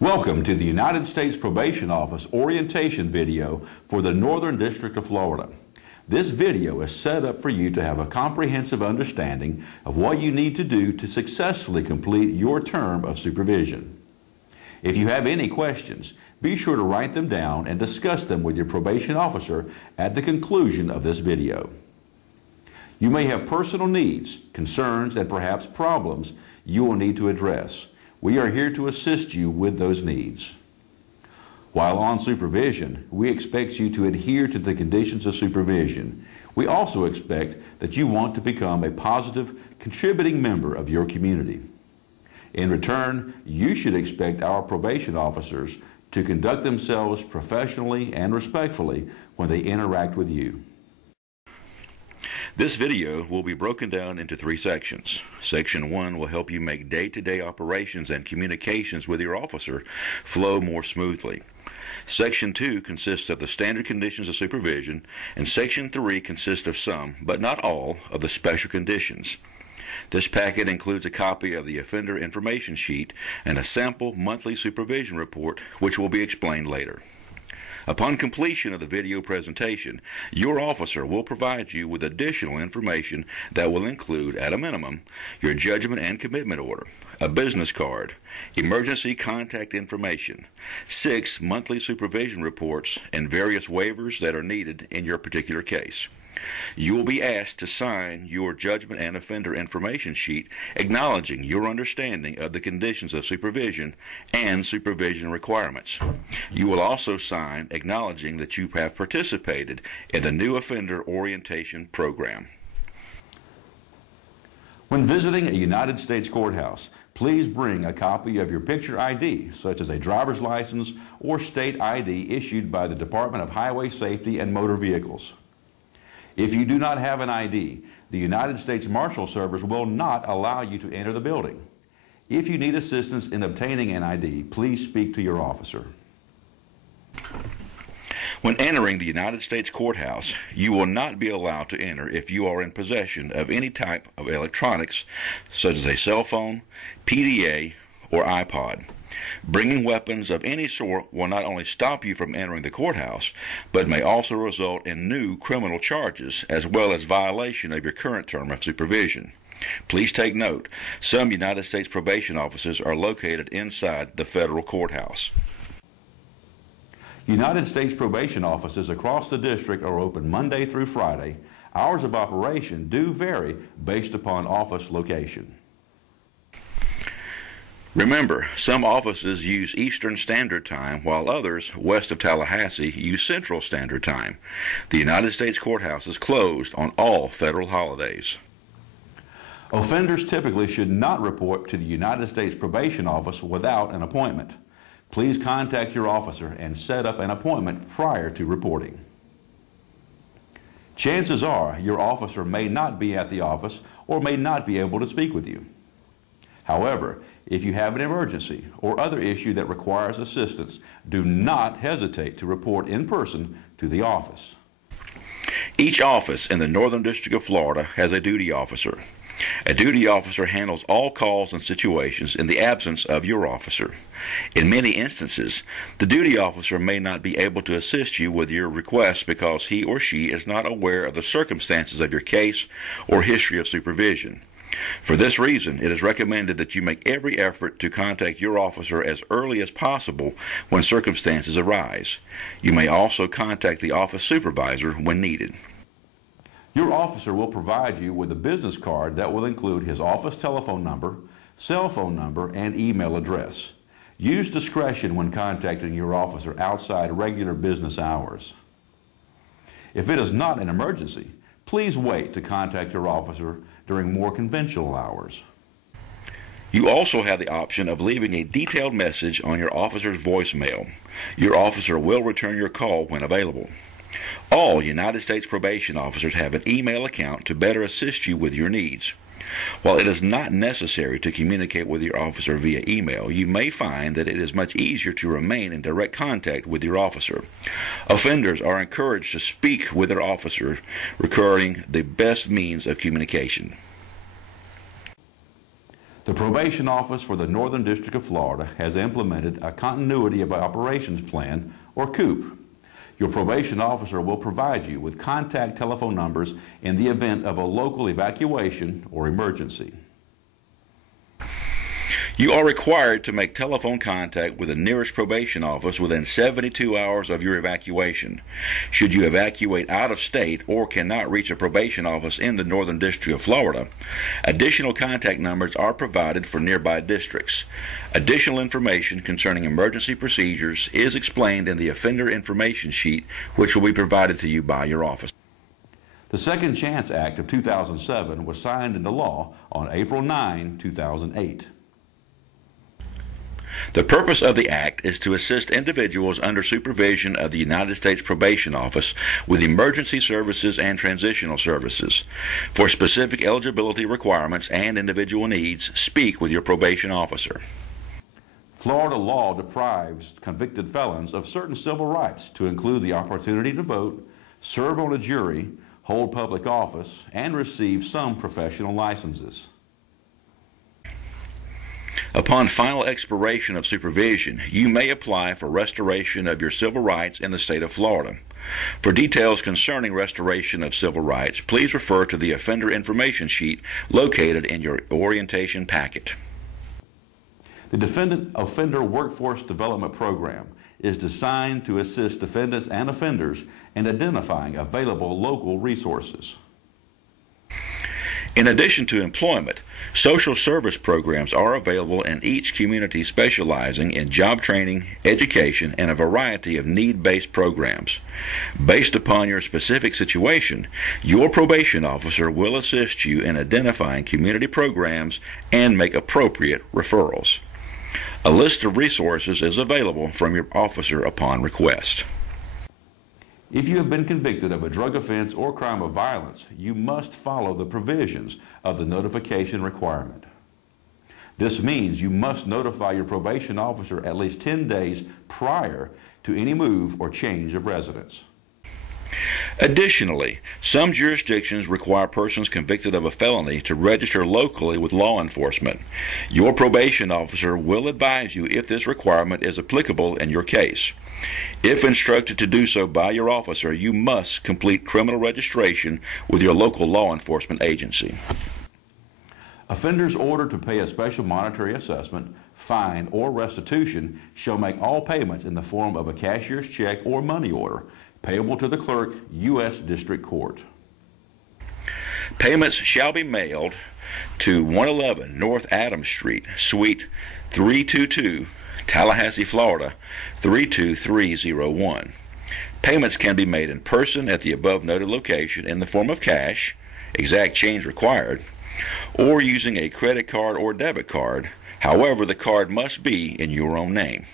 Welcome to the United States Probation Office orientation video for the Northern District of Florida. This video is set up for you to have a comprehensive understanding of what you need to do to successfully complete your term of supervision. If you have any questions, be sure to write them down and discuss them with your probation officer at the conclusion of this video. You may have personal needs, concerns, and perhaps problems you will need to address. We are here to assist you with those needs. While on supervision, we expect you to adhere to the conditions of supervision. We also expect that you want to become a positive, contributing member of your community. In return, you should expect our probation officers to conduct themselves professionally and respectfully when they interact with you. This video will be broken down into 3 sections. Section 1 will help you make day-to-day operations and communications with your officer flow more smoothly. Section 2 consists of the standard conditions of supervision, and Section 3 consists of some, but not all, of the special conditions. This packet includes a copy of the offender information sheet and a sample monthly supervision report, which will be explained later. Upon completion of the video presentation, your officer will provide you with additional information that will include, at a minimum, your judgment and commitment order, a business card, emergency contact information, 6 monthly supervision reports, and various waivers that are needed in your particular case. You will be asked to sign your judgment and offender information sheet acknowledging your understanding of the conditions of supervision and supervision requirements. You will also sign acknowledging that you have participated in the new offender orientation program. When visiting a United States courthouse, please bring a copy of your picture ID, such as a driver's license or state ID issued by the Department of Highway Safety and Motor Vehicles. If you do not have an ID, the United States Marshal Service will not allow you to enter the building. If you need assistance in obtaining an ID, please speak to your officer. When entering the United States Courthouse, you will not be allowed to enter if you are in possession of any type of electronics, such as a cell phone, PDA, or iPod. Bringing weapons of any sort will not only stop you from entering the courthouse, but may also result in new criminal charges as well as violation of your current term of supervision. Please take note, some United States probation offices are located inside the federal courthouse. United States probation offices across the district are open Monday through Friday. Hours of operation do vary based upon office location. Remember, some offices use Eastern Standard Time, while others, west of Tallahassee, use Central Standard Time. The United States Courthouse is closed on all federal holidays. Offenders typically should not report to the United States Probation Office without an appointment. Please contact your officer and set up an appointment prior to reporting. Chances are your officer may not be at the office or may not be able to speak with you. However, if you have an emergency or other issue that requires assistance, do not hesitate to report in person to the office. Each office in the Northern District of Florida has a duty officer. A duty officer handles all calls and situations in the absence of your officer. In many instances, the duty officer may not be able to assist you with your request because he or she is not aware of the circumstances of your case or history of supervision. For this reason, it is recommended that you make every effort to contact your officer as early as possible when circumstances arise. You may also contact the office supervisor when needed. Your officer will provide you with a business card that will include his office telephone number, cell phone number, and email address. Use discretion when contacting your officer outside regular business hours. If it is not an emergency, please wait to contact your officer during more conventional hours. You also have the option of leaving a detailed message on your officer's voicemail. Your officer will return your call when available. All United States probation officers have an email account to better assist you with your needs. While it is not necessary to communicate with your officer via email, you may find that it is much easier to remain in direct contact with your officer. Offenders are encouraged to speak with their officer regarding the best means of communication. The Probation Office for the Northern District of Florida has implemented a Continuity of Operations Plan, or COOP. Your probation officer will provide you with contact telephone numbers in the event of a local evacuation or emergency. You are required to make telephone contact with the nearest probation office within 72 hours of your evacuation. Should you evacuate out of state or cannot reach a probation office in the Northern District of Florida, additional contact numbers are provided for nearby districts. Additional information concerning emergency procedures is explained in the Offender Information Sheet, which will be provided to you by your office. The Second Chance Act of 2007 was signed into law on April 9, 2008. The purpose of the Act is to assist individuals under supervision of the United States Probation Office with emergency services and transitional services. For specific eligibility requirements and individual needs, speak with your probation officer. Florida law deprives convicted felons of certain civil rights, to include the opportunity to vote, serve on a jury, hold public office, and receive some professional licenses. Upon final expiration of supervision, you may apply for restoration of your civil rights in the state of Florida. For details concerning restoration of civil rights, please refer to the Offender Information Sheet located in your orientation packet. The Defendant Offender Workforce Development Program is designed to assist defendants and offenders in identifying available local resources. In addition to employment, social service programs are available in each community, specializing in job training, education, and a variety of need-based programs. Based upon your specific situation, your probation officer will assist you in identifying community programs and make appropriate referrals. A list of resources is available from your officer upon request. If you have been convicted of a drug offense or crime of violence, you must follow the provisions of the notification requirement. This means you must notify your probation officer at least 10 days prior to any move or change of residence. Additionally, some jurisdictions require persons convicted of a felony to register locally with law enforcement. Your probation officer will advise you if this requirement is applicable in your case. If instructed to do so by your officer, you must complete criminal registration with your local law enforcement agency. Offenders ordered to pay a special monetary assessment, fine, or restitution shall make all payments in the form of a cashier's check or money order, payable to the clerk, U.S. District Court. Payments shall be mailed to 111 North Adams Street, Suite 322, Tallahassee, Florida 32301. Payments can be made in person at the above noted location in the form of cash, exact change required, or using a credit card or debit card. However, the card must be in your own name.